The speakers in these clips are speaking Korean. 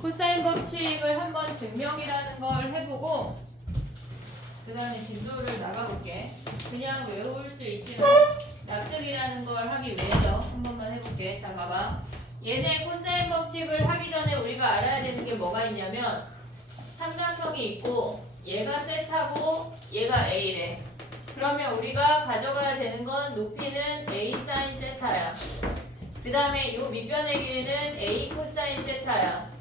코사인 법칙을 한번 증명이라는 걸 해보고 그 다음에 진도를 나가볼게. 그냥 외울 수 있지만 납득이라는 걸 하기 위해서 한 번만 해볼게. 자, 봐봐. 얘네 코사인 법칙을 하기 전에 우리가 알아야 되는 게 뭐가 있냐면 삼각형이 있고 얘가 세타고 얘가 A래. 그러면 우리가 가져가야 되는 건 높이는 A 사인 세타야. 그 다음에 요 밑변의 길이는 A 코사인 세타야.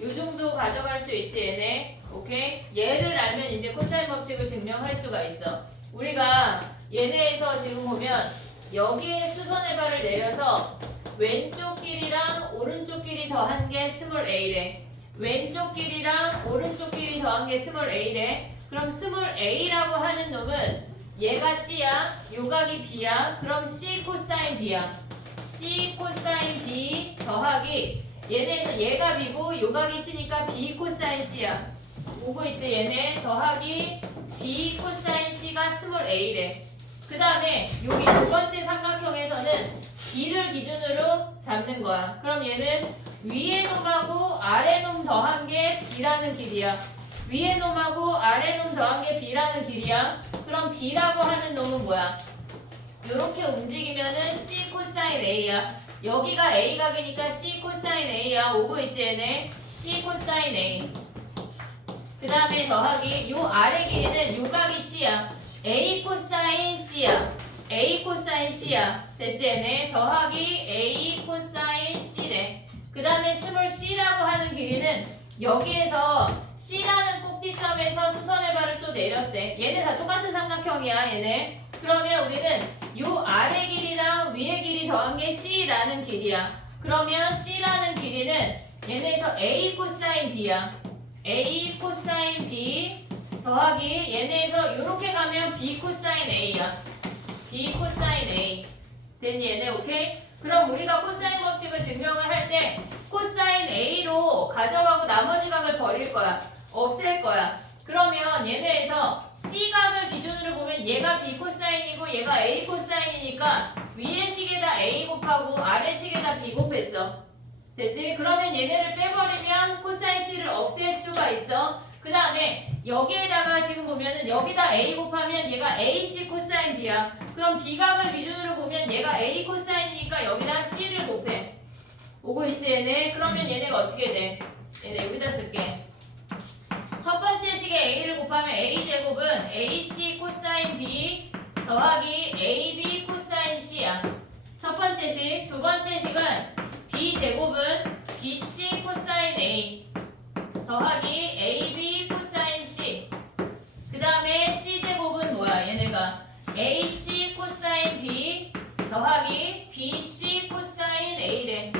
요 정도 가져갈 수 있지 얘네. 오케이? 얘를 알면 이제 코사인 법칙을 증명할 수가 있어. 우리가 얘네에서 지금 보면 여기에 수선의 발을 내려서 왼쪽 길이랑 오른쪽 길이 더한 게 스몰 a래. 왼쪽 길이랑 오른쪽 길이 더한 게 스몰 a래. 그럼 스몰 a라고 하는 놈은 얘가 c야, 요각이 b야. 그럼 c 코사인 b야. c 코사인 b 더하기 얘네에서 얘가 b고 요각이 c니까 b 코사인 c야. 오고 있지 얘네 더하기 b 코사인 c가 스몰 a래. 그 다음에 여기 두 번째 삼각형에서는 b를 기준으로 잡는 거야. 그럼 얘는 위에 놈하고 아래 놈 더한 게 b라는 길이야. 위에 놈하고 아래 놈 더한 게 b라는 길이야. 그럼 b라고 하는 놈은 뭐야? 요렇게 움직이면은 c 코사인 a야. 여기가 a각이니까 c 코사인 a야. 오고 있지 얘네. c 코사인 a. 그 다음에 더하기 요 아래 길이는 요각이 c야. a 코사인 c야. a 코사인 c야. 됐지 얘네. 더하기 a 코사인 c래. 그 다음에 스몰 c라고 하는 길이는 여기에서 c라는 꼭지점에서 수선의 발을 또 내렸대. 얘네 다 똑같은 삼각형이야 얘네. 그러면 우리는 요 아래 길이랑 위에 길이 더한 게 c라는 길이야. 그러면 c라는 길이는 얘네에서 a 코사인 b야. a 코사인 b 더하기 얘네에서 이렇게 가면 b 코사인 a야. b 코사인 a. 됐니 얘네? 오케이? 그럼 우리가 코사인 법칙을 증명을 할 때 코사인 a로 가져가고 나머지 각을 버릴 거야. 없앨 거야. 그러면 얘네에서 c각을 기준으로 보면 얘가 b 코사인이고 얘가 a 코사인이니까 위에 식에다 a 곱하고 아래 식에다 b 곱했어. 됐지? 그러면 얘네를 빼버리면 코사인 c를 없앨 수가 있어. 그 다음에 여기에다가 지금 보면은 여기다 a 곱하면 얘가 ac 코사인 b야. 그럼 b각을 기준으로 보면 얘가 a 코사인이니까 여기다 c를 곱해. 오고 있지 얘네? 그러면 얘네가 어떻게 돼? 얘네 여기다 쓸게. 첫 번째 식에 a를 곱하면 a제곱은 ac 코사인 b 더하기 ab 코사인 c야. 첫 번째 식. 두 번째 식은 b제곱은 bc 코사인 a 더하기 ab 코사인 c. 그 다음에 c제곱은 뭐야? 얘네가 ac 코사인 b 더하기 bc 코사인 a래.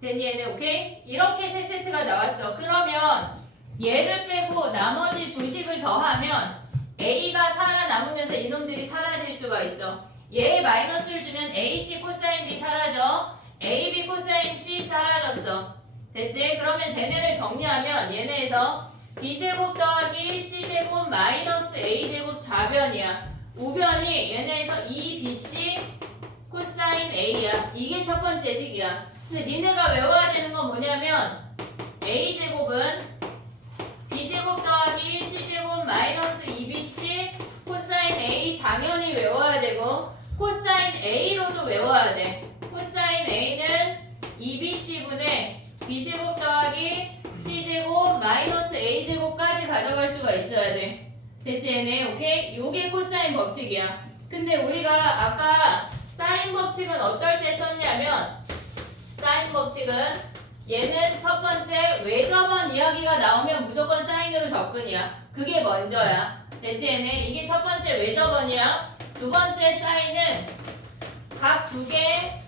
됐니 얘네? 오케이? 이렇게 세 세트가 나왔어. 그러면 얘를 빼고 나머지 두 식을 더하면 a가 살아남으면서 이놈들이 사라질 수가 있어. 얘에 마이너스를 주면 ac 코사인 b 사라져. ab 코사인 c 사라졌어. 됐지? 그러면 쟤네를 정리하면 얘네에서 b제곱 더하기 c제곱 마이너스 a제곱 좌변이야. 우변이 얘네에서 2bc 코사인 a야. 이게 첫 번째 식이야. 근데 니네가 외워야 되는 건 뭐냐면 a제곱은 b제곱 더하기 c제곱 마이너스 2bc 코사인 a 당연히 외워야 되고 코사인 a로도 외워야 돼. 코사인 a는 2bc분의 b제곱 더하기 c제곱 마이너스 a제곱까지 가져갈 수가 있어야 돼. 됐지 얘네? 오케이? 요게 코사인 법칙이야. 근데 우리가 아까 사인 법칙은 어떨 때 썼냐면 사인 법칙은 얘는 첫 번째 외접원 이야기가 나오면 무조건 사인으로 접근이야. 그게 먼저야. 됐지 얘네? 이게 첫 번째 외접원이야. 두 번째 사인은 각 두 개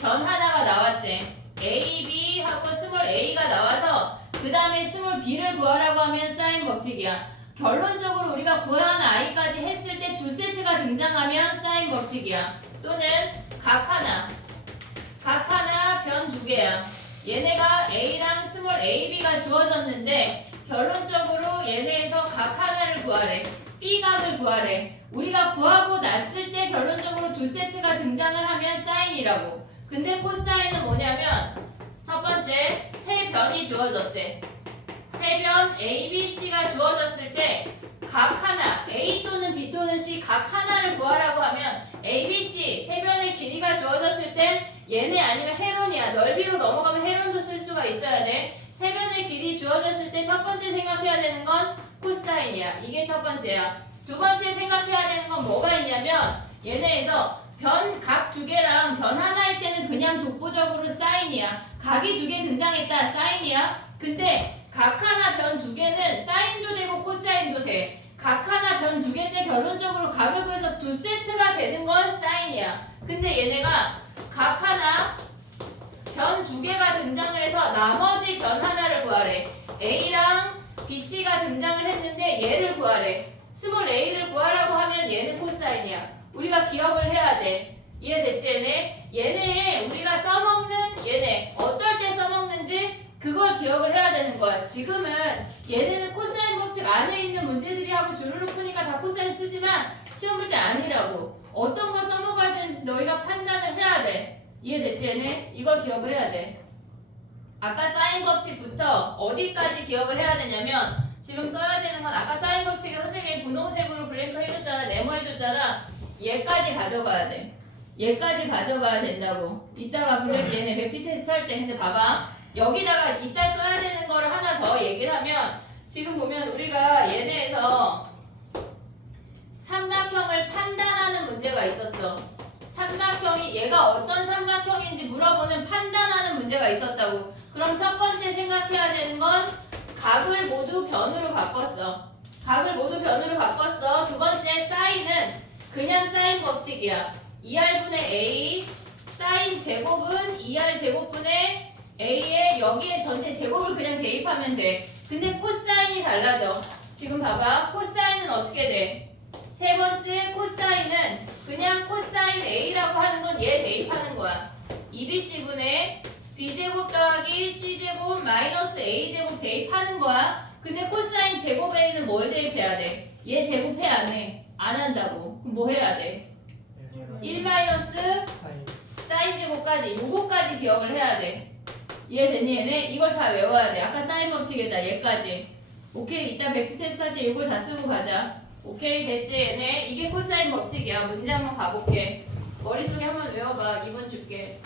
변 하나가 나왔대. A, B 하고 스몰 a가 나와서 그 다음에 스몰 b를 구하라고 하면 사인 법칙이야. 결론적으로 우리가 구한 i까지 했을 때 두 세트가 등장하면 사인 법칙이야. 또는 각 하나 변 두 개야. 얘네가 a랑 스몰 ab가 주어졌는데 결론적으로 얘네에서 각 하나를 구하래. b각을 구하래. 우리가 구하고 났을 때 결론적으로 두 세트가 등장을 하면 사인이라고. 근데 코사인은 뭐냐면 첫 번째, 세 변이 주어졌대. 세 변 A, B, C가 주어졌을 때 각 하나, A 또는 B 또는 C 각 하나를 구하라고 하면 A, B, C 세 변의 길이가 주어졌을 땐 얘네 아니면 헤론이야. 넓이로 넘어가면 헤론도 쓸 수가 있어야 돼. 세 변의 길이 주어졌을 때 첫 번째 생각해야 되는 건 코사인이야. 이게 첫 번째야. 두 번째 생각해야 되는 건 뭐가 있냐면 얘네에서 변 각 두 개랑 변 하나일 때는 그냥 독보적으로 사인이야. 각이 두 개 등장했다. 사인이야. 근데 각 하나 변 두 개는 사인도 되고 코사인도 돼. 각 하나 변 두 개 때 결론적으로 각을 구해서 두 세트가 되는 건 사인이야. 근데 얘네가 각 하나 변 두 개가 등장을 해서 나머지 변 하나를 구하래. A랑 BC가 등장을 했는데 얘를 구하래. 스몰 a를 구하라고 하면 얘는 코사인이야. 우리가 기억을 해야 돼. 이해됐지 얘네? 얘네 우리가 써먹는 얘네 어떨 때 써먹는지 그걸 기억을 해야 되는 거야. 지금은 얘네는 코사인 법칙 안에 있는 문제들이 하고 주르륵 푸니까 다 코사인 쓰지만 시험 볼 때 아니라고. 어떤 걸 써먹어야 되는지 너희가 판단을 해야 돼. 이해됐지 얘네? 이걸 기억을 해야 돼. 아까 사인 법칙부터 어디까지 기억을 해야 되냐면 지금 써야 되는 건 아까 사인 법칙에 선생님이 분홍색으로 블랭크 해줬잖아. 네모해줬잖아. 얘까지 가져가야 돼. 얘까지 가져가야 된다고. 이따가 블랭크 얘네 백지 테스트 할 때 근데 봐봐. 여기다가 이따 써야 되는 거를 하나 더 얘기를 하면 지금 보면 우리가 얘네에서 삼각형을 판단하는 문제가 있었어. 삼각형이 얘가 어떤 삼각형인지 물어보는 판단하는 문제가 있었다고. 그럼 첫 번째 생각해야 되는 건 각을 모두 변으로 바꿨어. 각을 모두 변으로 바꿨어. 두 번째 사인은 그냥 사인 법칙이야. 2R분의 A 사인 제곱은 2R 제곱분의 A에 여기에 전체 제곱을 그냥 대입하면 돼. 근데 코사인이 달라져. 지금 봐봐. 코사인은 어떻게 돼? 세 번째 코사인은 그냥 코사인 A라고 하는 건 얘 대입하는 거야. 2BC분의 B제곱 더하기 C제곱 마이너스 A제곱 대입하는 거야. 근데 코사인 제곱 A는 뭘 대입해야 돼? 얘 제곱해 안 해? 안 한다고. 그럼 뭐 해야 돼? 1 마이너스 사인 제곱까지 요거까지 기억을 해야 돼. 이해됐니 얘네? 이걸 다 외워야 돼. 아까 사인 법칙에다 얘까지. 오케이 이따 백지 테스트 할 때 이걸 다 쓰고 가자. 오케이 됐지 얘네? 이게 코사인 법칙이야. 문제 한번 가볼게. 머릿속에 한번 외워봐. 2번 줄게.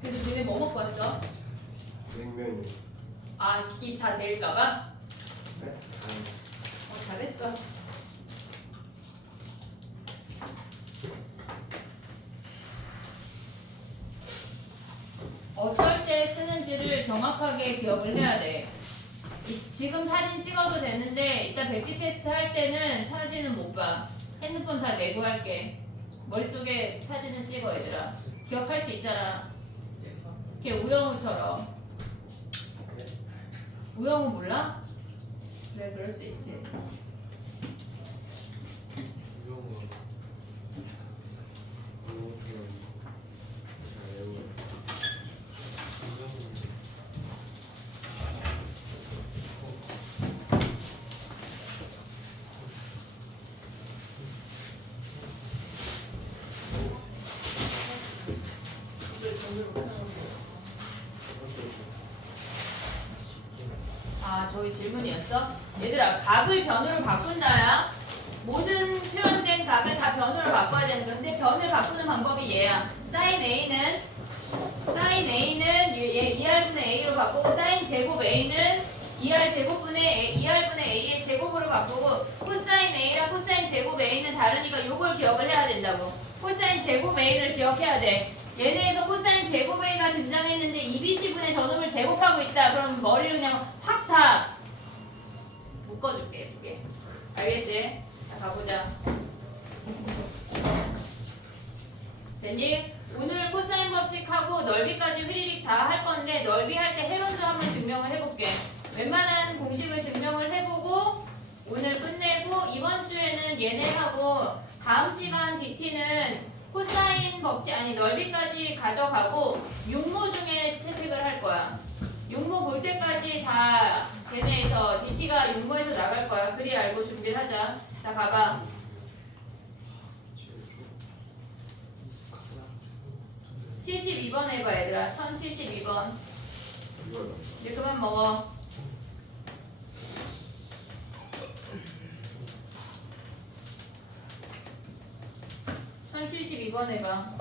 그래서 니네 뭐 먹고 왔어? 냉면이. 아, 입 다 데일까봐? 네? 잘했어. 어떨 때 쓰는지를 정확하게 기억을 해야 돼. 지금 사진 찍어도 되는데 이따 백지 테스트 할 때는 사진은 못 봐. 핸드폰 다 메고 할게. 머릿속에 사진을 찍어 얘들아. 기억할 수 있잖아. 걔 우영우처럼. 우영우 몰라? 그래 그럴 수 있지. 아 저기 질문이었어? 얘들아 각을 변으로 바꾼다야. 모든 표현된 각을 다 변으로 바꿔야 되는 건데 변을 바꾸는 방법이 얘야. 사인 A는 얘 2R분의 A로 바꾸고 사인 제곱 A는 2R 제곱분의 2R분의 A의 제곱으로 바꾸고 코사인 A랑 코사인 제곱 A는 다르니까 요걸 기억을 해야 된다고. 코사인 제곱 A를 기억해야 돼. 얘네에서 코사인 제곱 A가 등장했는데 2BC분의 저놈을 제곱하고 있다. 그럼 머리를 그냥 확 다 묶어줄게 예쁘게. 알겠지? 자 가보자. 됐니? 오늘 코사인 법칙하고 넓이까지 휘리릭 다 할 건데 넓이 할 때 헤론도 한번 증명을 해볼게. 웬만한 공식을 증명을 해보고 오늘 끝내고 이번 주에는 얘네하고 다음 시간 DT는 코사인 법칙 아니 넓이까지 가져가고 육모 중에 채택을 할 거야. 육모 볼 때까지 다 걔네에서 DT가 육모에서 나갈 거야. 그리 알고 준비를 하자. 자 봐봐. 72번 해봐 얘들아. 1072번. 이걸 이제 그만 먹어. 천 72번 해봐.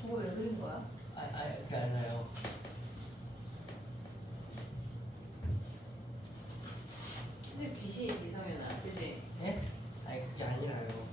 저거 왜 그린 거야? 그게 아니라요. 선생님 귀신이지 성현아. 그치? 예? 아니 그게 아니라요.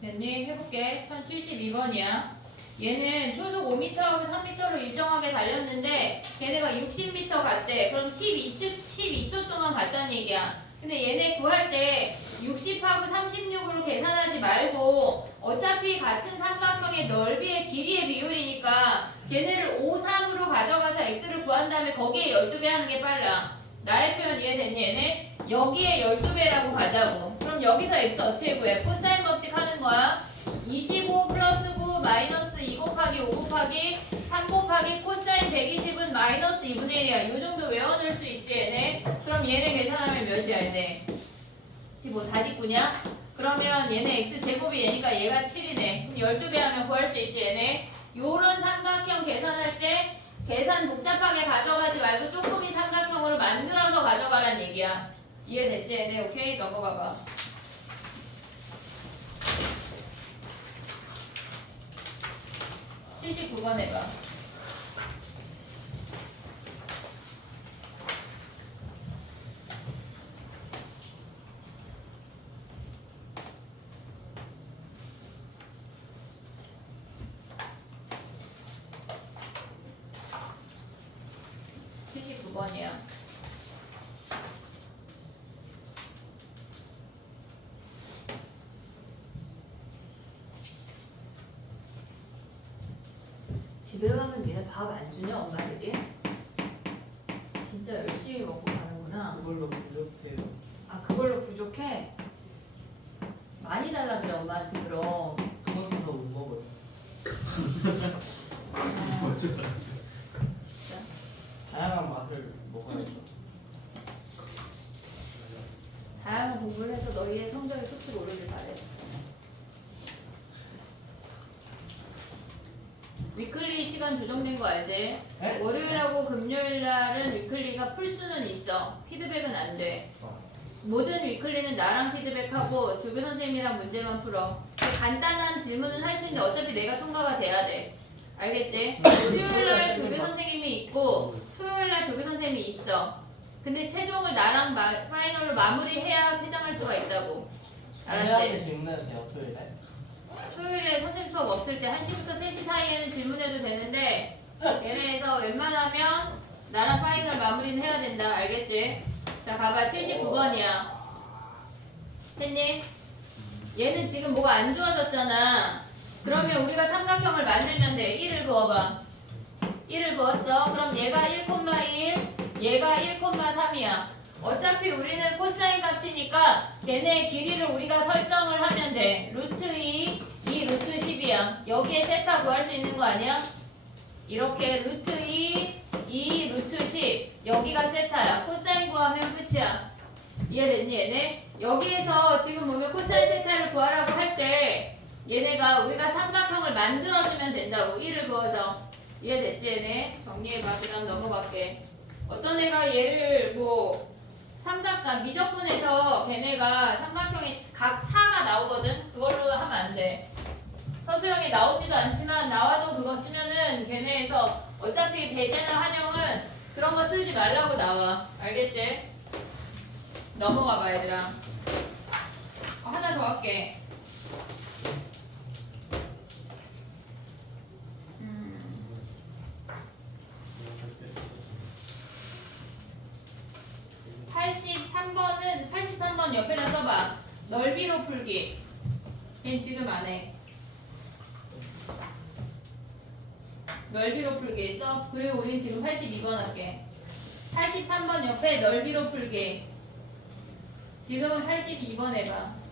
됐니? 해볼게. 1072번이야. 얘는 초속 5m하고 3m로 일정하게 달렸는데 걔네가 60m 갔대. 그럼 12초 동안 갔다는 얘기야. 근데 얘네 구할 때 60하고 36으로 계산하지 말고 어차피 같은 삼각형의 넓이의 길이의 비율이니까 걔네를 5, 3으로 가져가서 x를 구한 다음에 거기에 12배 하는 게 빨라. 나의 표현 이해됐니 얘네? 여기에 12배라고 가자고. 그럼 여기서 x 어떻게 구해? 코사인 법칙 하는 거야. 25 플러스 9 마이너스 2 곱하기 5 곱하기 3 곱하기 코사인 120은 마이너스 2분의 1이야. 이 정도 외워낼 수 있지 얘네? 그럼 얘네 계산하면 몇이야 얘네? 15, 49냐? 그러면 얘네 x제곱이 얘니까 얘가 7이네. 그럼 12배 하면 구할 수 있지 얘네? 요런 삼각형 계산할 때 계산 복잡하게 가져가지 말고 조금이 삼각형으로 만들어서 가져가란 얘기야. 이해됐지 얘네? 오케이 넘어가봐. 79번 해봐. (79번이야) 집에 가면 니네 밥 안 주냐 엄마들이? 진짜 열심히 먹고 가는구나. 그걸로 부족해요. 아 그걸로 부족해? 많이 달라 그래 엄마한테 그럼. 그것도 더 못 먹어요. 아, 진짜. 다양한 맛을 먹어야죠. 다양한 공부를 해서 너희의 성적이 쑥쑥 오르길 바래. 위클리 시간 조정된 거 알지? 네? 월요일하고 금요일날은 위클리가 풀 수는 있어. 피드백은 안 돼. 모든 위클리는 나랑 피드백하고 조교 선생님이랑 문제만 풀어. 간단한 질문은 할 수 있는데 어차피 내가 통과가 돼야 돼. 알겠지? 수요일날 조교 선생님이 있고 토요일날 조교 선생님이 있어. 근데 최종을 나랑 파이널로 마무리해야 퇴장할 수가 있다고. 알았지? 다양하게 질문해도 돼요 토요일에? 토요일에 선생님 수업 없을 때 1시부터 3시 사이에는 질문해도 되는데 얘네에서 웬만하면 나랑 파이널 마무리는 해야 된다. 알겠지? 자, 봐봐. 79번이야. 했니? 얘는 지금 뭐가 안 좋아졌잖아. 그러면 우리가 삼각형을 만들면 돼. 1을 그어봐. 1을 그었어. 그럼 얘가 1,1, 얘가 1,3이야. 어차피 우리는 코사인 값이니까 걔네 길이를 우리가 설정을 하면 돼. 루트 2, 2 루트 10이야. 여기에 세타 구할 수 있는 거 아니야? 이렇게 루트 2, 2 루트 10. 여기가 세타야. 코사인 구하면 끝이야. 이해됐니 얘네? 여기에서 지금 보면 코사인 세타를 구하라고 할 때 얘네가 우리가 삼각형을 만들어주면 된다고. 1을 그어서. 이해됐지 얘네? 정리해봐. 그 다음 넘어갈게. 어떤 애가 얘를 뭐 삼각관 미적분에서 걔네가 삼각형의 각 차가 나오거든. 그걸로 하면 안 돼. 서술형이 나오지도 않지만 나와도 그거 쓰면은 걔네에서 어차피 배제나 환영은 그런 거 쓰지 말라고 나와. 알겠지? 넘어가 봐 얘들아. 하나 더 할게. 83번 옆에다 써봐. 넓이로 풀기. 걘 지금 안 해. 넓이로 풀기 써. 그리고 우린 지금 82번 할게. 83번 옆에 넓이로 풀기. 지금은 82번 해봐.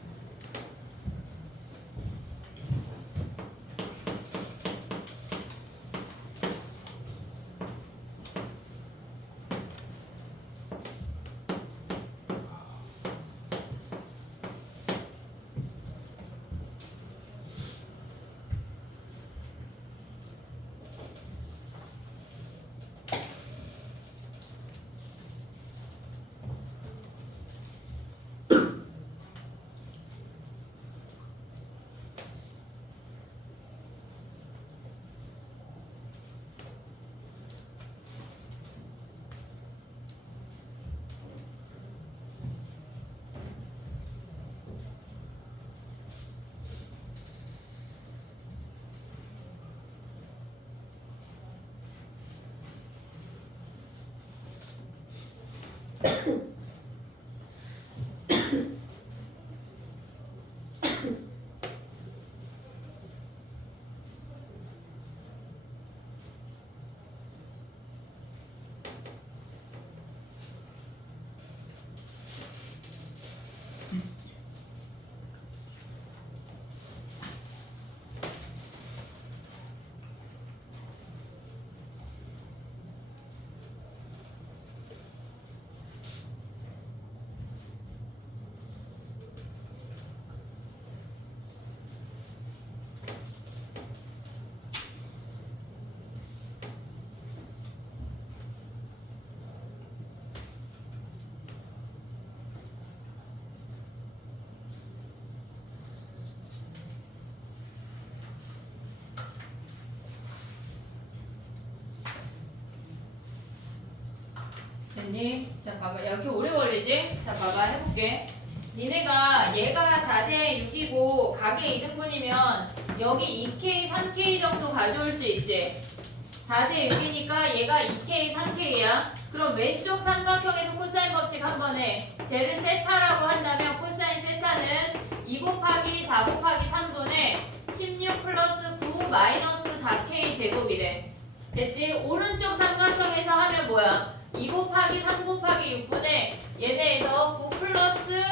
됐니? 자 봐봐. 이렇게 오래 걸리지? 자 봐봐. 해볼게. 니네가 얘가 4대 6이고 각의 이등분이면 여기 2K, 3K 정도 가져올 수 있지? 4대 6이니까 얘가 2K, 3K야. 그럼 왼쪽 삼각형에서 코사인 법칙 한번 해. 쟤를 세타라고 한다면 코사인 세타는 2 곱하기 4 곱하기 3분의 16 플러스 9 마이너스 4K 제곱이래. 됐지? 오른쪽 삼각형에서 하면 뭐야? 2 곱하기 3 곱하기 6분의 얘네에서 9 플러스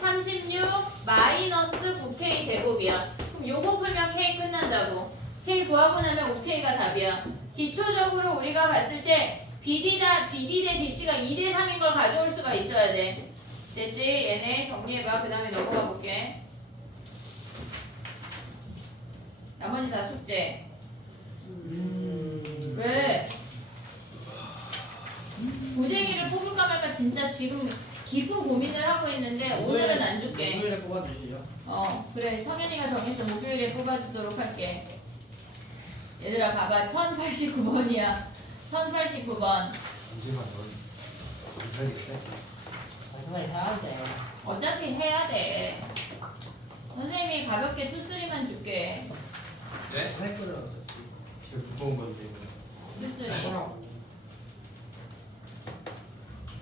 36 마이너스 9K 제곱이야. 그럼 요거 풀면 K 끝난다고. K 구하고 나면 5K가 답이야. 기초적으로 우리가 봤을 때 BD 대 DC가 2대 3인 걸 가져올 수가 있어야 돼. 됐지? 얘네 정리해봐. 그 다음에 넘어가 볼게. 나머지 다 숙제. 왜? 고쟁이를 뽑을까 말까 진짜 지금 깊은 고민을 하고 있는데 오늘은 안 줄게. 목요일에 뽑아주시죠. 그래. 성현이가 정해서 목요일에 뽑아주도록 할게. 얘들아 봐봐. 1089번이야. 1089번. 언제가 넌안 살겠대? 마지막에 해야 돼. 어차피 해야 돼. 선생님이 가볍게 투쓰리만 줄게. 네? 할 거를 어차피. 제일 무거운 건데. 투쓰리.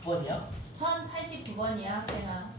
9번이요? 1089번이야 학생아.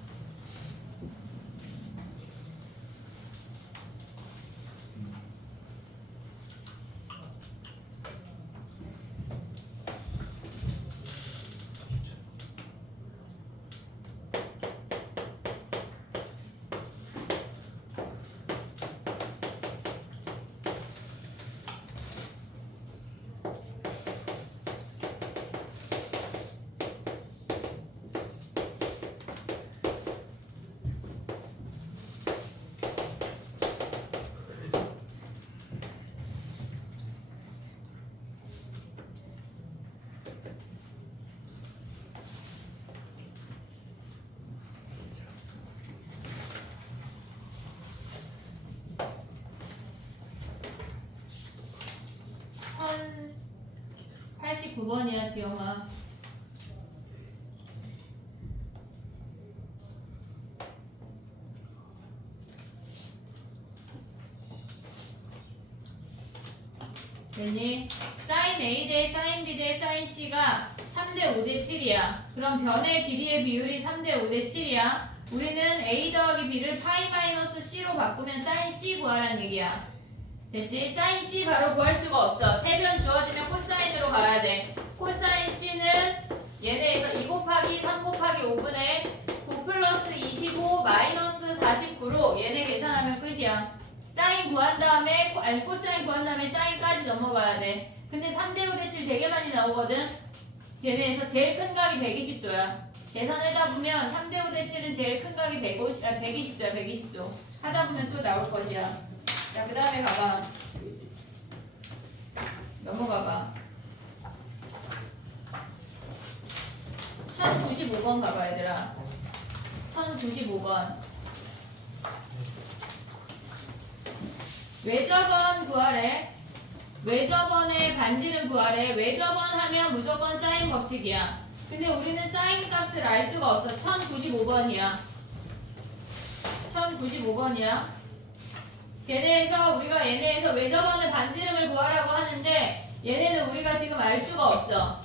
천 89번이야 지영아. 됐니? 사인 A 대 사인 B 대 사인 C가 3대 5대 7이야. 그럼 변의 길이의 비율이 3대 5대 7이야. 우리는 A 더하기 B를 파이 마이너스 C로 바꾸면 사인 C 구하라는 얘기야. 됐지? 사인 C 바로 구할 수가 없어. 세 변 주어지면 코사인으로 가야 돼. 코사인 C는 얘네에서 2 곱하기 3 곱하기 5분의 9 플러스 25 마이너스 49로 얘네 계산하면 끝이야. 사인 구한 다음에 아니 코사인 구한 다음에 사인까지 넘어가야 돼. 근데 3대 5대 7 되게 많이 나오거든. 걔네에서 제일 큰 각이 120도야. 계산하다 보면 3대 5대 7은 제일 큰 각이 120도야. 120도. 하다 보면 또 나올 것이야. 자, 그 다음에 가봐. 넘어가봐. 1095번 가봐 얘들아. 1095번. 외접원 구하래. 외접원의 반지름 구하래. 외접원 하면 무조건 사인 법칙이야. 근데 우리는 사인 값을 알 수가 없어. 1095번이야. 1095번이야. 얘네에서 우리가 얘네에서 외접원의 반지름을 구하라고 하는데 얘네는 우리가 지금 알 수가 없어.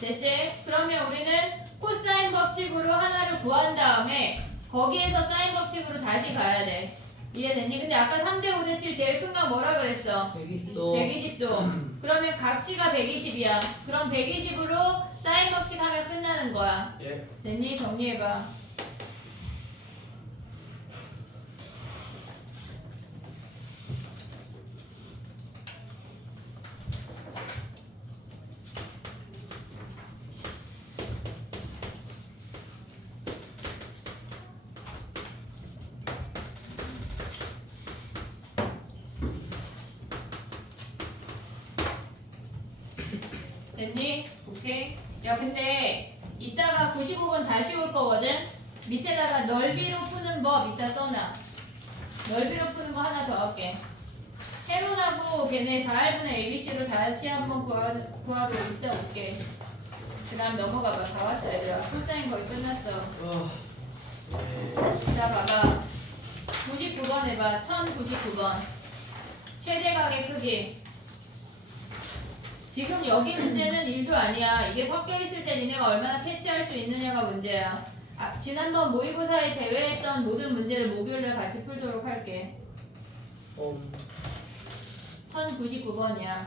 됐지? 그러면 우리는 코사인 법칙으로 하나를 구한 다음에 거기에서 사인 법칙으로 다시 가야 돼. 이해됐니? 근데 아까 3대 5대 7 제일 큰 각 뭐라 그랬어? 120도. 그러면 각 C가 120이야. 그럼 120으로 사인 법칙 하면 끝나는 거야. 예. 됐니? 정리해봐. 됐니? 오케이. 야 근데 이따가 95번 다시 올 거거든. 밑에다가 넓이로 푸는 법 이따 써놔. 넓이로 푸는 거 하나 더 할게. 헤론하고 걔네 4R분의 ABC로 다시 한번 구하러 이따 올게. 그 다음 넘어가봐. 다 왔어 얘들아. 풀사인 거의 끝났어. 자 봐봐. 99번 해봐. 1099번. 최대각의 크기. 지금 여기 문제는 1도 아니야. 이게 섞여 있을 때 니네가 얼마나 캐치할 수 있느냐가 문제야. 지난번 모의고사에 제외했던 모든 문제를 목요일에 같이 풀도록 할게. 1099번이야.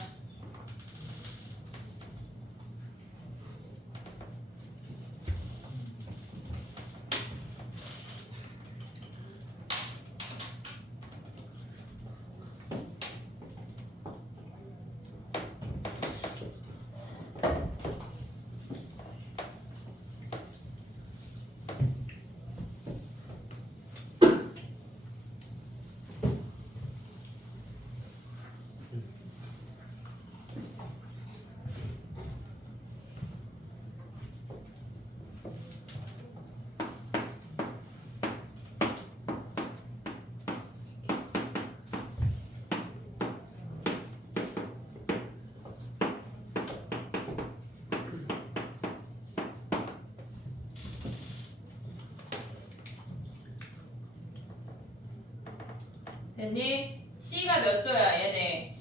됐니? C가 몇 도야 얘네?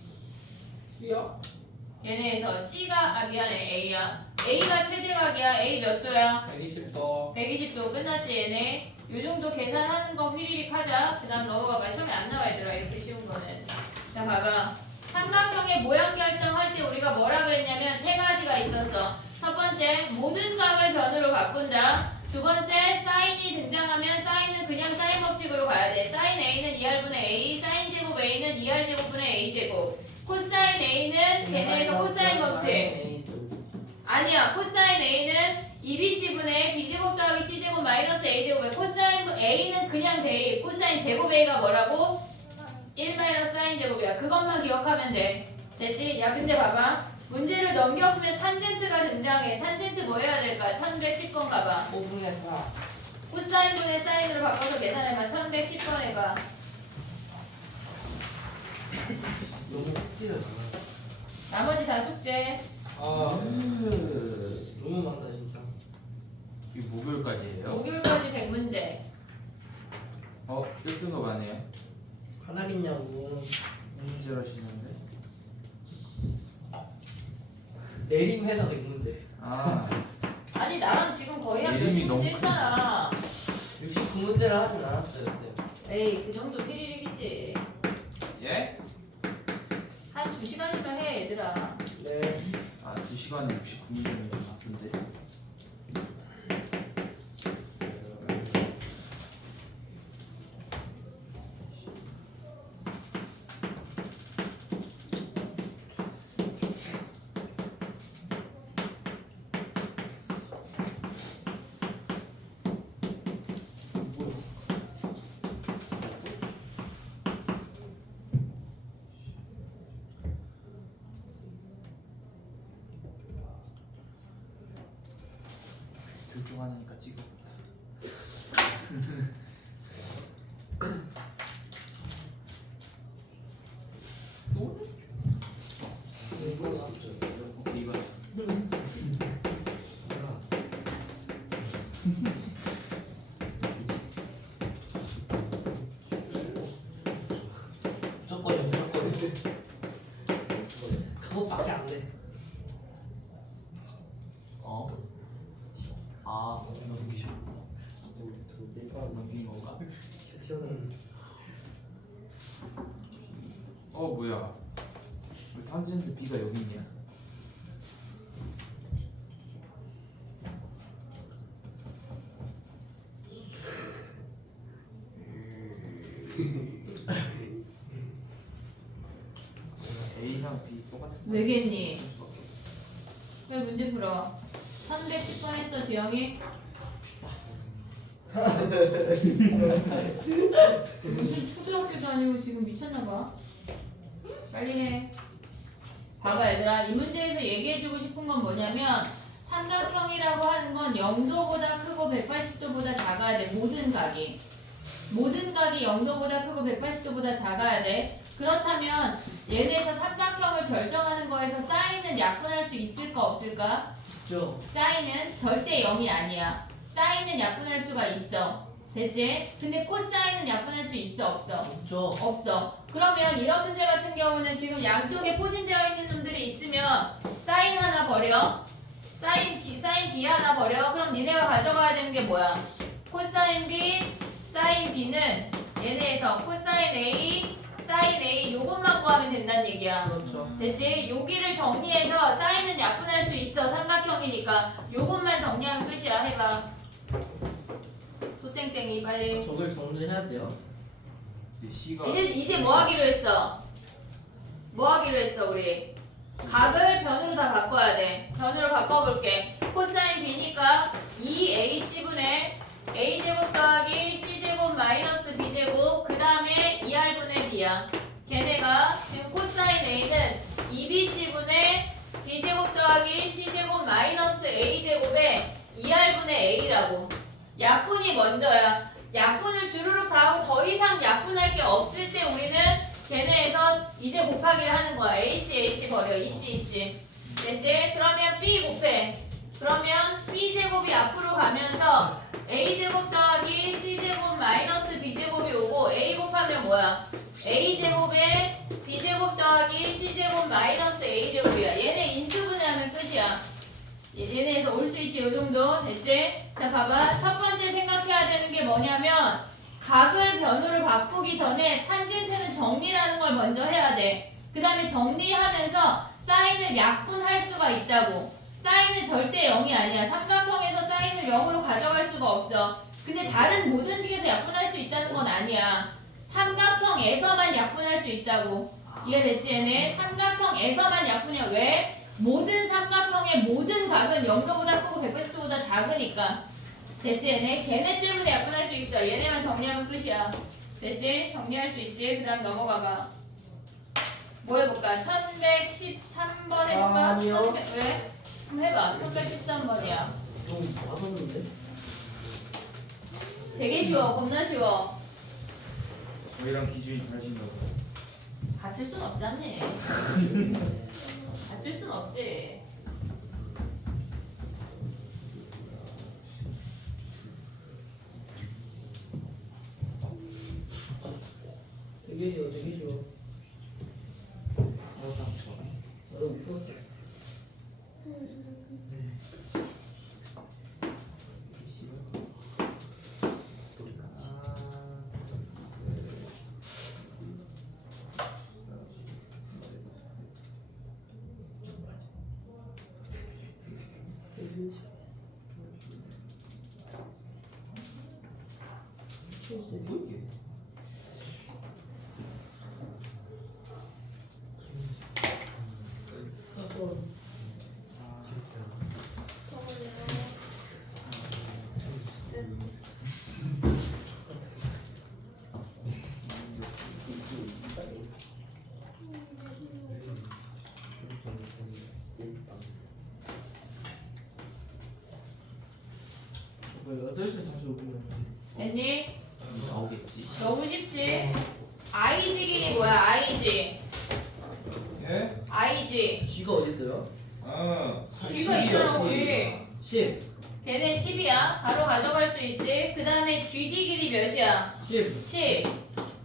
C요? 얘네에서 C가 미안해 A야. A가 최대각이야. A 몇 도야? 120도. 120도. 끝났지 얘네. 요 정도 계산하는 거 휘리릭 하자. 그 다음 넘어가봐. 시험에 안 나와 얘들아. 이렇게 쉬운 거는. 자 봐봐. 삼각형의 모양 결정할 때 우리가 뭐라 그랬냐면 세 가지가 있었어. 첫 번째, 모든 각을 변으로 바꾼다. 두 번째, 사인이 등장하면 사인은 그냥 사인 법칙으로 가야 돼. 사인 A는 2R분의 A, 사인 제곱 A는 2R제곱분의 A제곱. 코사인 A는 걔네에서 코사인 법칙. 아니야. 코사인 A는 2BC분의 B제곱 더하기 C제곱 마이너스 A제곱에 코사인 A는 그냥 대입. 코사인 제곱 A가 뭐라고? 1 마이너스 사인 제곱이야. 그것만 기억하면 돼. 됐지? 야 근데 봐봐. 문제를 넘겨보면 탄젠트가 등장해. 탄젠트 뭐 해야 될까? 1110번 가봐. 5분의 4. 코사인분의 사인으로 바꿔서 계산해봐. 1110번 해봐. 너무 웃기다. 나머지 다 숙제. 너무 많다 진짜. 이게 목요일까지예요? 목요일까지 100문제. 1등급 아니에요? 하나겠냐고. 문제로 하시는데? 내림해서 100문제. 아, 아니 나랑 지금 거의 한 이름이 몇십 문제 너무 했잖아. 69문제를 하진 않았어요, 쌤. 에이 그 정도 피리릭이지. 예? 한 2시간이면 해 얘들아. 네. 2시간에 69문제면 좀 바쁜데? 둘 중 하나니까 찍어봅니다. 오케이, 이거. 무조건이야, 무조건. 그것밖에 안 돼. 넘기셔. 넘긴 건가? 뭐야? 왜 탄젠트 B가 여기 있냐? A랑 B 똑같은 거 왜겠니? 쓸 수밖에 없어. 왜 문제 풀어? 310번 했어 지영이? 무슨 초등학교도 아니고 지금 미쳤나봐. 빨리 해. 봐봐 얘들아, 이 문제에서 얘기해주고 싶은 건 뭐냐면 삼각형이라고 하는 건 0도보다 크고 180도보다 작아야 돼. 모든 각이 0도보다 크고 180도보다 작아야 돼. 그렇다면 얘네에서 삼각형을 결정하는 거에서 사인은 약분할 수 있을까 없을까? 있죠. 사인은 절대 0이 아니야. 사인은 약분할 수가 있어. 됐지? 근데 코사인은 약분할 수 있어 없어? 없죠. 없어. 그러면 이런 문제 같은 경우는 지금 양쪽에 포진되어 있는 놈들이 있으면 사인 하나 버려. 사인 B 하나 버려. 그럼 니네가 가져가야 되는 게 뭐야? 코사인 B, 사인 B는 얘네에서 코사인 A, 사인 A 요것만 구하면 된다는 얘기야. 그렇죠. 됐지? 여기를 정리해서 사인은 약분할 수 있어. 삼각형이니까 요것만 정리하면 끝이야. 해봐. 소땡땡이 빨리. 저걸 정리해야 돼요. C가 이제 뭐 하기로 했어? 뭐 하기로 했어 우리? 각을 변으로 다 바꿔야 돼. 변으로 바꿔볼게. 코사인 B니까 2AC분의 A제곱 더하기 C제곱 마이너스 B제곱 그 다음에 2R분의 B야. 걔네가 지금 코사인 A는 2BC분의 B제곱 더하기 C제곱 마이너스 A제곱에 2R분의 A라고. 약분이 먼저야. 약분을 주르륵 다 하고 더 이상 약분할 게 없을 때 우리는 걔네에서 이제 곱하기를 하는 거야. AC 버려. EC. 됐지? 그러면 B 곱해. 그러면 B제곱이 앞으로 가면서 A제곱 더하기 C제곱 마이너스 B제곱이 오고 A 곱하면 뭐야? A제곱에 B제곱 더하기 C제곱 마이너스 A제곱이야. 얘네 인수분해하면 끝이야. 얘네에서 올 수 있지. 요 정도 됐지? 자 봐봐. 첫 번째 생각해야 되는 게 뭐냐면 각을 변호를 바꾸기 전에 탄젠트는 정리라는 걸 먼저 해야 돼. 그 다음에 정리하면서 사인을 약분할 수가 있다고. 사인은 절대 0이 아니야. 삼각형에서 사인을 0으로 가져갈 수가 없어. 근데 다른 모든 식에서 약분할 수 있다는 건 아니야. 삼각형에서만 약분할 수 있다고. 이해됐지 얘네? 삼각형에서만 약분이야. 왜? 모든 삼각형의 모든 각은 0도보다 크고 180도보다 작으니까. 됐지 얘네? 걔네 때문에 약분할 수 있어. 얘네만 정리하면 끝이야. 됐지? 정리할 수 있지? 그 다음 넘어가봐. 뭐 해볼까? 1113번 해볼까? 아니요. 왜? 한번 해봐. 1113번이야. 좀 맞았는데? 되게 쉬워. 겁나 쉬워. 저희랑 기준이 다르신가 봐요. 같을 순 없잖니. 같을 순 없지. 되게 쉬워, 되게 쉬워. 나도 못 풀었어. 왜 8시 다시 오면 됐니? 나오겠지? 너무 쉽지? IG 길이 뭐야? IG. 예? IG. G가 어디 있어요? 아, G가 있잖아 우리. 10. 걔네 10이야. 바로 가져갈 수 있지. 그 다음에 GD 길이 몇이야? 10. 10.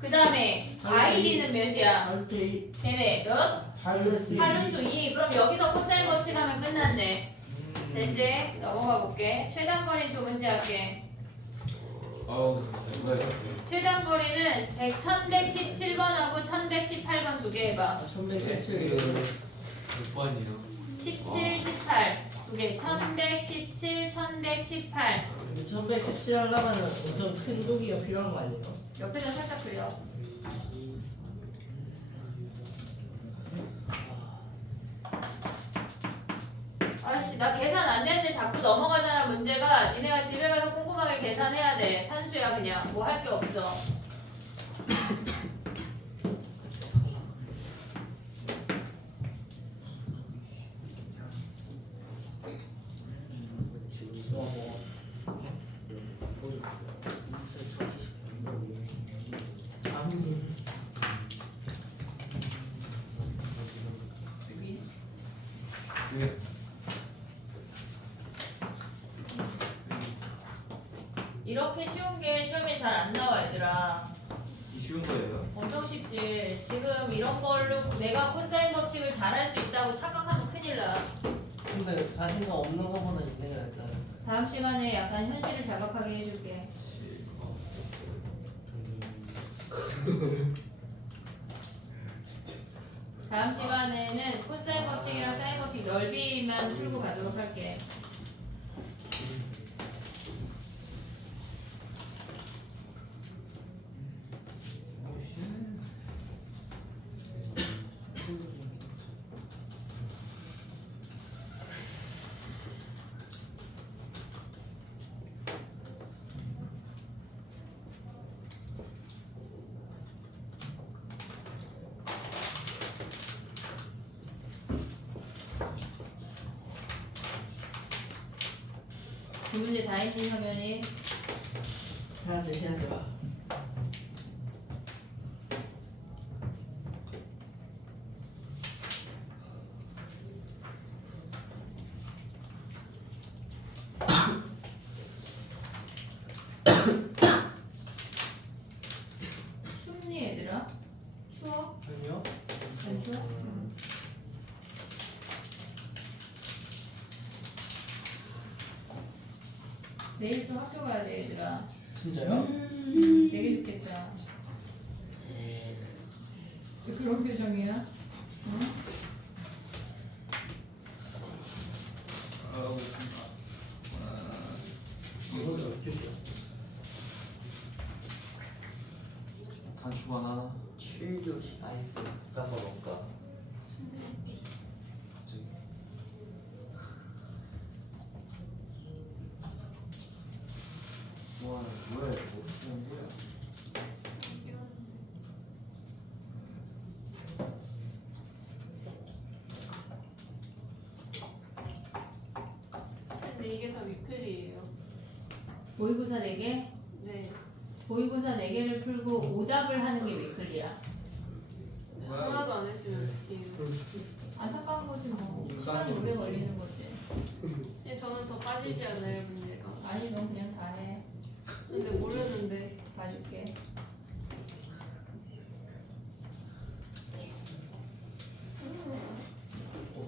그 다음에 ID는 몇이야? 8대 걔네 몇? 8대 8은 2. 그럼 여기서 코사인 법칙하면 끝났네. 됐지? 넘어가 볼게. 최단 거리 두 번째 할게. 아우, 뭐야? 최단 거리는 1117번하고 1118번 두 개 해봐. 1117. 몇 번이요? 17, 18 두 개. 1117, 1118 1117 하려면 엄청 큰 도기가 필요한 거 아니에요? 옆에다 살짝 돌려. 아이씨 나 계산 안 되는데 자꾸 넘어가잖아. 문제가 니네가 집에 가서 꼼꼼하게 계산해야 돼. 산수야 그냥 뭐 할 게 없어. 네. 이렇게 쉬운 게 시험에 잘 안 나와 얘들아. 이 쉬운 거예요? 엄청 쉽지. 지금 이런 걸로 내가 코사인 법칙을 잘 할 수 있다고 착각하면 큰일 나. 근데 자신감 없는 거보다 있는 게 낫다. 다음 시간에 약간 현실을 자각하게 해줄게. 다음 시간에는 코사인 법칙이랑 사인 법칙 넓이만 풀고 가도록 할게. 두 문제 다 했니 성현이? 해야죠. 춥니 얘들아? 추워? 아니요. 안 추워? 내일 또 학교 가야 돼 얘들아. 진짜요? 되게 좋겠다. 네. 왜 그런 표정이야? 응? 이거는 어쩌죠? 단축 하나. 7교시 나이스. 딴거 먹까? 갑자기. 와, 뭐야? 이거 어떻게 하는 거야? 근데 이게 다 위클이에요. 모의고사 4개? 네. 모의고사 4개를 풀고 오답을 하는 게 위클리야. 하나도 안 했으면 어떡해요. 안타까운 거지 뭐. 시간이 오래 걸리는 거지. 근데 저는 더 빠지지 않아요, 문제가. 아니 넌 그냥 다 해. 근데 모르는데. 봐줄게.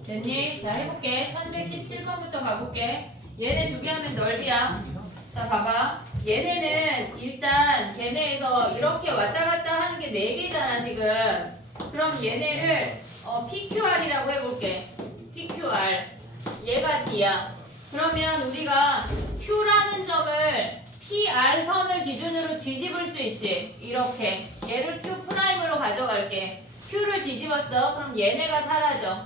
됐니? 자 해볼게. 1117번부터 가볼게. 얘네 2개 하면 넓이야. 자 봐봐. 얘네는 일단 걔네에서 이렇게 왔다 갔다 하는 게 4개잖아 지금. 그럼 얘네를 PQR이라고 해볼게. PQR. 얘가 D야. 그러면 우리가 Q라는 점을 PR 선을 기준으로 뒤집을 수 있지. 이렇게. 얘를 Q 프라임으로 가져갈게. Q를 뒤집었어. 그럼 얘네가 사라져.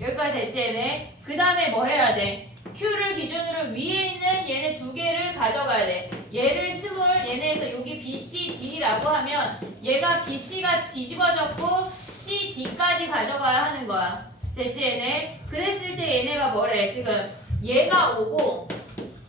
여기까지 됐지 얘네? 그 다음에 뭐 해야 돼? Q를 기준으로 위에 있는 얘네 2개를 가져가야 돼. 얘를 스몰 얘네에서 여기 B, C, D라고 하면 얘가 B, C가 뒤집어졌고 C, D까지 가져가야 하는 거야. 됐지 얘네? 그랬을 때 얘네가 뭐래? 지금 얘가 5고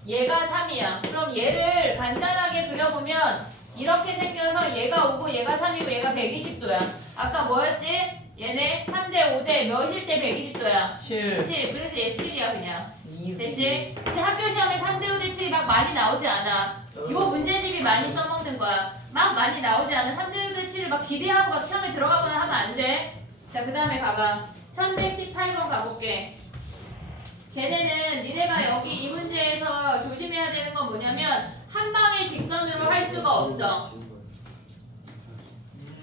얘가 3이야. 그럼 얘를 간단하게 그려보면 이렇게 생겨서 얘가 5고 얘가 3이고 얘가 120도야. 아까 뭐였지? 얘네 3대 5대 몇일 때 120도야? 7. 7. 그래서 얘 7이야 그냥. 2. 됐지? 근데 학교 시험에 3대 5대 7이 막 많이 나오지 않아. 요 문제집이 많이 써먹는 거야. 막 많이 나오지 않아. 3대 5대 7을 막 기대하고 막 시험에 들어가거나 하면 안 돼. 자, 그 다음에 가봐. 1118번 가볼게. 걔네는 니네가 여기 이 문제에서 조심해야 되는 건 뭐냐면 한 방에 직선으로 할 수가 없어.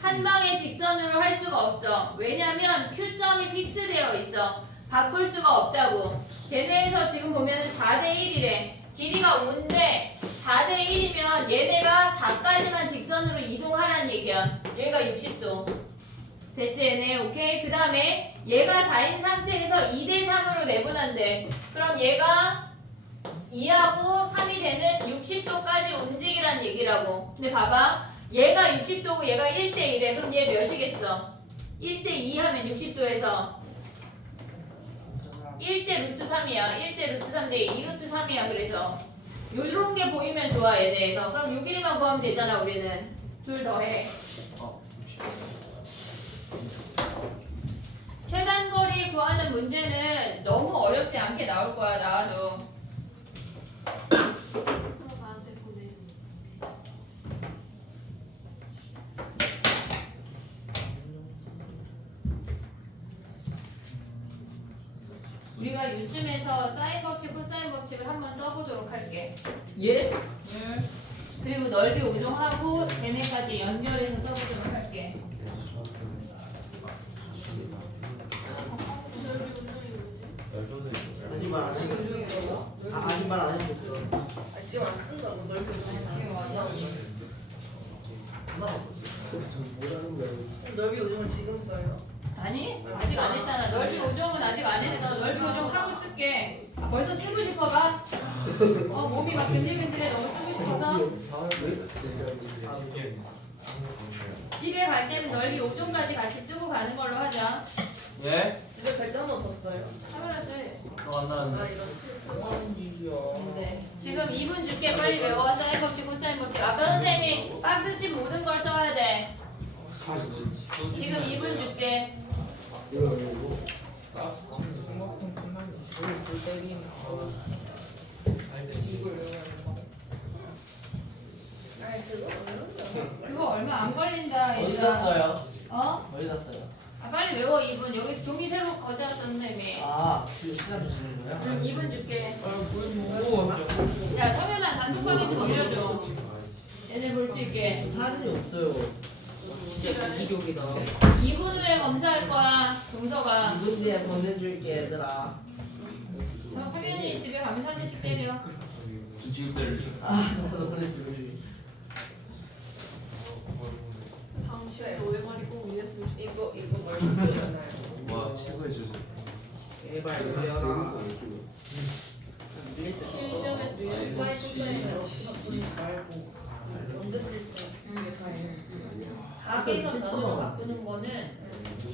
한 방에 직선으로 할 수가 없어. 왜냐면 Q점이 픽스되어 있어. 바꿀 수가 없다고. 걔네에서 지금 보면 4대1이래. 길이가 5인데 4대1이면 얘네가 4까지만 직선으로 이동하라는 얘기야. 얘가 60도. 됐지 얘네? 오케이? 그 다음에 얘가 4인 상태에서 2대3으로 내분한대. 그럼 얘가 2하고 3이 되는 60도까지 움직이란 얘기라고. 근데 봐봐. 얘가 60도고 얘가 1대1에. 그럼 얘 몇이겠어? 1대2 하면 60도에서 1대 루트 3이야. 1대 루트 3 대 2 루트 3이야. 그래서 요런 게 보이면 좋아 얘네에서. 그럼 요 길이만 구하면 되잖아 우리는. 둘 더해. 최단거리 구하는 문제는 너무 어렵지 않게 나올 거야 나와도. 하나 나한테 보내. 우리가 요즘에서 사인 법칙, 코사인 법칙을 한번 써보도록 할게. 예? 그리고 넓이 오종하고 걔네까지 연결해서 써보도록 할게. 넓이 운동이 뭐지? 아직 말 안 하고. 아직 말 안 해도 됐어. 지금 안 쓴다고 넓게 지금 완전 넓이 요즘은 지금 써요. 아니 아직 안 했잖아. 넓이 오종은 아직 안 했어. 넓이 오종 하고 쓸게. 아, 벌써 쓰고 싶어가? 몸이 막 근질근질해. 너무 쓰고 싶어서. 집에 갈 때는 넓이 오종까지 같이 쓰고 가는 걸로 하자. 예? 집에 갈 때 한 번 더 써요. 당연하지. 안 나는데. 아 이런. 네. 지금 2분 줄게. 빨리 외워. 사인 법칙, 코사인 법칙. 아까 선생님이 박스집 모든 걸 써야 돼. 지금 2분 줄게. 그거 얼마 안 걸린다. 어디다 얘들아. 써요? 어? 어디다 써요? 아, 빨리 빨리 외워 2분. 여기서 종이 새로 가져왔었네 이미. 아, 지금 시간 주시는 거야? 2분 줄게. 오, 야 성현아 단톡방에 좀 올려줘. 얘네 볼 수 있게. 사진이 없어요. 진짜 이기적이다. 2분 후에 검사할 거야 동서가. 2분 뒤에 보내줄게, 얘들아. 저 성현이 집에 가면서 한 대씩 때려. 저 지금 때를. 아, 나도 보내줄게. 다음 시간에 오랜만에 꼭 이랬으면 좋겠어. 이거 뭐였나요? 와 최고의 주제. 제발, 유연아. 쉬운 시험에서 미연 사인을 어떻게 바꾸는지 말고 언제 쓸 때 그게 다예요. 각에서 변으로 바꾸는 거는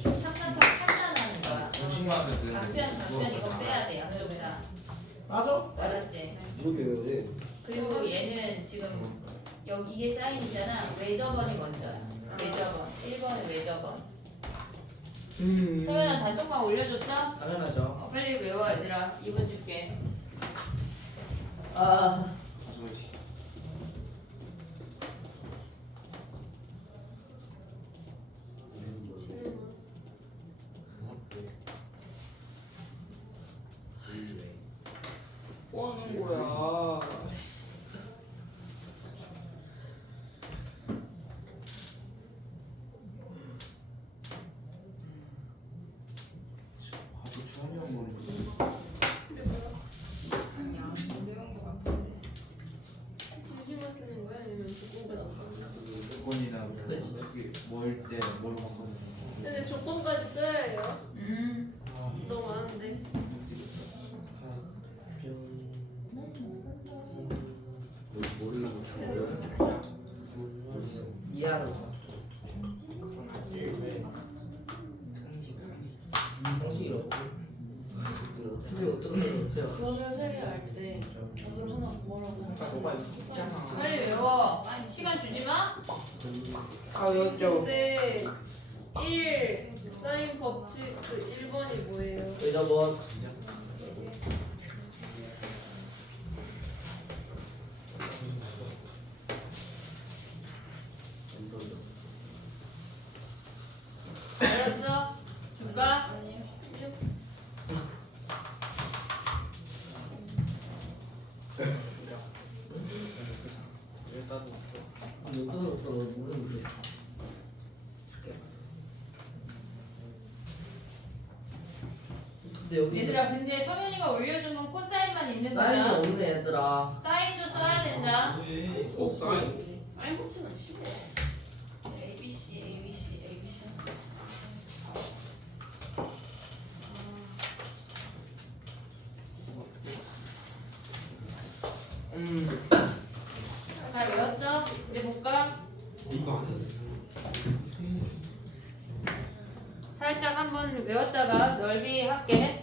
상관성 판단하는 거야. 조심하면 강변 이거 빼야 돼 양쪽 다. 맞아? 알았지? 이렇게 돼. 그리고 얘는 지금 여기 이게 사인이잖아. 외접원이 먼저야. 외접원. 1번은 외접원. 성현아 단톡방 올려줬어? 당연하죠. 빨리 외워 얘들아. 2분 줄게. 아, 가져가시. 뭐 하는 거야? 가족 처음이란 말이. 아니야. 안 되는 거 같은데. 무심만 쓰는 거야? 아니면 조건까지 써요? 조건이나 그게 뭘때뭘 바꾸는 거. 근데 조건까지 써야 해요. 너무 많은데. 이해하는 거. 상식이라고. 근데 어떻게 해요? 그러면 세개할때 답을 하나 구하라고 뭐가 있잖아. 빨리 외워. 시간 주지 마. 다 외웠죠. 근데 1 사인 법칙 그 1번이 뭐예요? 외접원. 알았어? 줄까? 아니요. 이거는 없어. 모르는데. 근데 여기 얘들아 근데 성현이가 올려준 건 코사인만 있는 사인이 거야. 없네, 얘들아. 사인도 써야 된다. 사인 법칙은 쉬워. ABC, ABC, ABC. 잘 외웠어? 이제 볼까? 이거 안 해. 살짝 한번 외웠다가 넓이 할게.